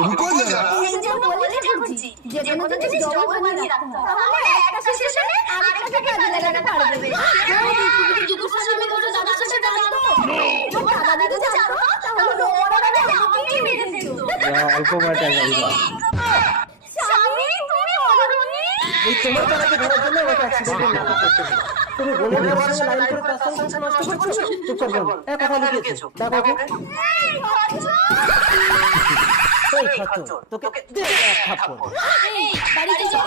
रुको जरा অল্প বয়সে এই তোমার চালাকে ধরার জন্য ওটা অ্যাক্সিডেন্ট না করতে তুমি বলে দেওয়ার সময় লাইন করে তার সঙ্গে নষ্ট করছো। চুপ কর বল এক কথা লিখেছো দেখো এই খাচ্ছো তোকে দে এক থাপ্পড় বাড়িতে যাও।